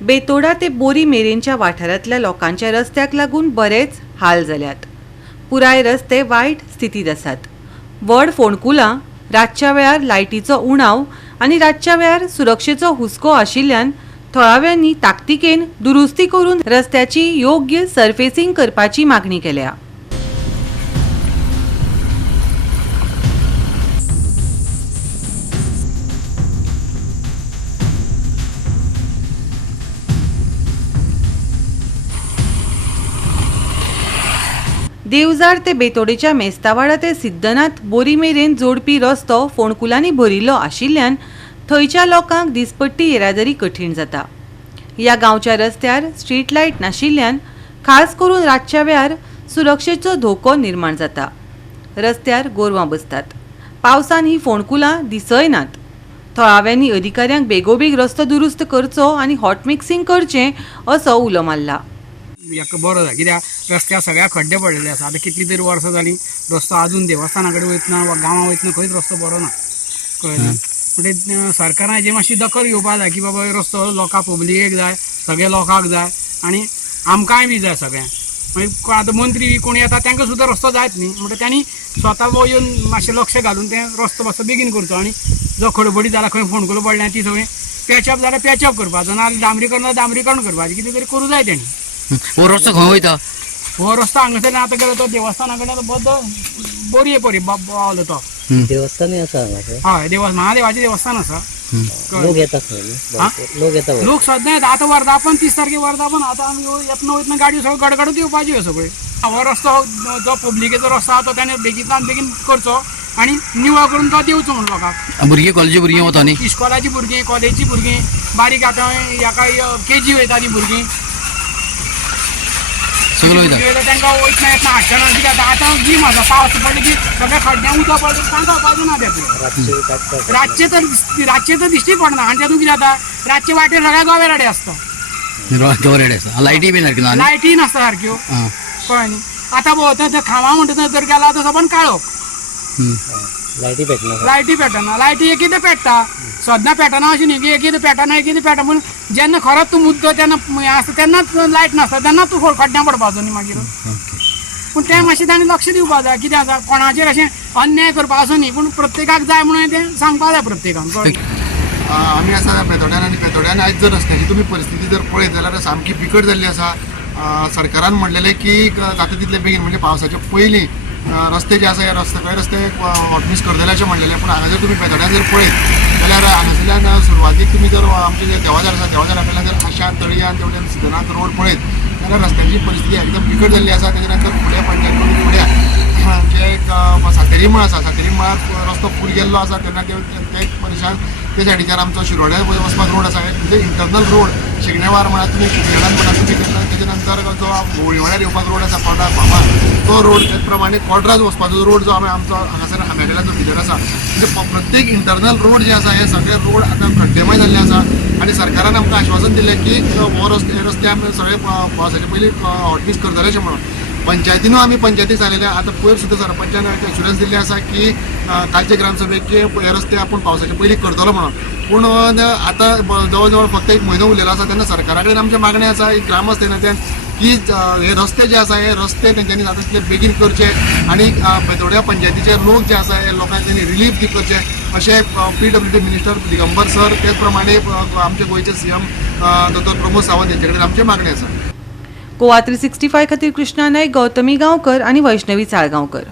बेतोडा ते बोरी मेरेनच्या वाठारांतल्या लोकांच्या रस्त्याक लागून बरेच हाल जाल्यात। पुराय रस्ते वायट स्थितीत आसात। व्हड फोंडकुलां, रातच्या वेळार लायटीचो उणाव आनी रातच्या वेळार सुरक्षेचो हुस्को आशिल्ल्यान थळाव्यांनी ताकतिकेन दुरुस्ती करून रस्त्याची योग्य सर्फेसिंग करपाची मागणी केल्या। देवजार ते बेतोडेच्या मेस्तावाडा ते सिद्धनाथ बोरी मेरेन जोडपी रस्तो फोंडकुलांनी भरिल्लो आशिल्ल्यान थंयच्या लोकांक दिसपट्टी येरादारी कठीण जाता। ह्या गांवच्या रस्त्यार स्ट्रीट लायट नाशिल्ल्यान खास करून रातच्या वेळार सुरक्षेचो धोको निर्माण जाता। रस्त्यार गोरवां बसतात। पावसान ही फोंडकुलां दिसयनात। थळाव्यांनी अधिकाऱ्यांक बेगोबेग रस्तो दुरुस्त करचो आनी हॉट मिक्सिंग करचें असो उलो मारला। बरो जाता कित्याक रस्त्यार सगळ्या खड्डे पडलेले आसा। आतां कितली तरी वर्सां जालीं रस्तो आजून देवस्थाना कडेन वयतना वा गांवां वयतना खंयच रस्तो बरो ना कळ्ळें। म्हणजे सरकारान हेजी मातशी दखल घेवपाक जाय की बाबा रस्तो लोकांक पब्लिकेक जाय, सगळ्या लोकांक जाय आनी आमकांय बी जाय सगळ्यांक। मागीर आतां मंत्री कोण येता तांकां सुद्दां रस्तो जायत न्ही, म्हणटा त्यांनी स्वता येवन मातशें लक्ष घालून तें रस्तो मातसो बेगीन करचो आनी जो खडबडी जाला खंय फोंडकुलां पडल्या ती सगळी पॅचअप जाल्यार पॅचअप करपाचो ना डांबरीकरण करपाचें कितें तरी करूं जाय तेणी। हो रस्तो खंय वयता? हो रस्तो हांगासर आतां गेलो तो देवस्थाना कडेन बद्द बोरये परी पावलो तो देवस्थानय आसा हांगासर। हय महादेवाचें देवस्थान आसा। लोक येता खंय न्ही, लोक येता लोक सद्दां येता। आतां वर्धापन 30 तारखेक वर्धापन आतां आमी येतना वयतना गाडयो सगळ्यो गडगडत येवपाच्यो ह्यो सगळ्यो। हो रस्तो जो पब्लिकेचो रस्तो आहा तो ताणें बेगींतल्यान बेगीन करचो आनी निवळ करून तो दिवचो म्हण लोकांक। भुरगीं कॉलेजी भुरगीं वता न्ही, इस्कॉलाची भुरगीं, कॉलेजची भुरगीं, बारीक आतां हेका KG वयता ती भुरगीं सगळं वयता। तांकां वयतना येतना हाडटना कित्याक जाता आतां गीम आसा, पावस पडलो की सगळ्या खड्ड्यांक उदक पडलें तांकां वचपाचें ना तें। रातचें तर दिश्टी पडना आनी तेतून कितें जाता रातचे वाटेर सगळ्या गवेराडे आसता, गवरेडे आसा, लायटी बी सारकी ना, लायटी नासता सारक्यो कळ्ळें न्ही। आतां भोंवता खांबा म्हणटा जर गेला तो सबन काळोख, लायटी पेटना। लायटी एकेदें पेट्टा, सद्दां पेटना अशें न्ही की एकेदें पेटना एकेदें पेटा, पूण जेन्ना खरोच तूं मुद्दो तेन्ना हें आसता तेन्नाच लायट नासता, तेन्ना तूं खड्ड्यां पडपाचो न्ही मागीर। पूण तें मातशें ताणें लक्ष दिवपाक जाय कितें आसा कोणाचेर अशें अन्याय करपाचो न्ही, पूण प्रत्येकाक जाय म्हणून तें सांगपाक जाय प्रत्येकान। आमी आसा बेतोड्यान आयज जर रस्त्याची तुमी परिस्थिती जर पळयत जाल्यार सामकी बिकट जाल्ली आसा। सरकारान म्हणलेलें की जाता तितले बेगीन म्हणजे पावसाच्या पयलीं रस्ते जे आसा हे रस्ते हॉटमिक्स करतले अशें म्हणलेलें। पूण हांगा जर तुमी बेतोड्यान जर पळयत जाल्यार हांगासरल्यान सुरवातीक तुमी जर आमचे जे देवाजार आसा देवाजारांतल्यान जर आशा तळयान तेवटेन सिद्धनाथ रोड पळयत जाल्यार रस्त्याची परिस्थिती एकदम बिकट जाल्ली आसा। तेच्या नंतर फुडें पंचायत फुड्या जे एक सातेरी मळ आसा, सातेरी मळार रस्तो फूल गेल्लो आसा तेन्ना ते परिशान ते सायडीच्यान आमचो शिरोड्या वचपाक रोड आसा म्हणजे इंटरनल रोड शिगणेवार म्हणा तुमी कुडयेडान म्हणा तुमी तेच्या नंतर जो होळीवाड्यार येवपाक रोड आसा कोर्टार फामा तो रोड तेच प्रमाणे क्वॉड्राज वचपाचो रोड जो आमचो हांगासर हांगागेला जो भितर आसा म्हणजे प्रत्येक इंटरनल रोड जे आसा हे सगळे रोड आतां खड्डेमय जाल्ले आसा। आनी सरकारान आमकां आश्वासन दिलें की हो रस्ते आमी सगळे पावसाच्या पयलीं हॉटमिक्स करतले अशें म्हणून। पंचायतीनूय आमी पंचायतीक सांगलेलें, आतां पयर सुद्दां सरपंचान एश्युरन्स दिल्ली आसा की कालचे ग्रामसभेक की हे रस्ते आपूण पावसाच्या पयलीं करतलो म्हणून। पूण आतां जवळ जवळ फक्त एक म्हयनो उरलेलो आसा तेन्ना सरकारा कडेन आमची मागणी आसा एक ग्रामस्थ नेत्यान की हे रस्ते जे आसा हे रस्ते तेंच्यांनी जाता तितले बेगीन करचे आनी बेतोड्या पंचायतीचे लोक जे आसा हे लोकांक त्यांनी रिलीफ करचे अशें PWD मिनिस्टर दिगंबर सर तेच प्रमाणे आमचे गोंयचे CM डॉ प्रमोद सावंत हेंचे कडेन आमची मागणी आसा। गोवा 365 खातीर कृष्णा नायक, गौतमी गांवकर आनी वैष्णवी साळगांवकर।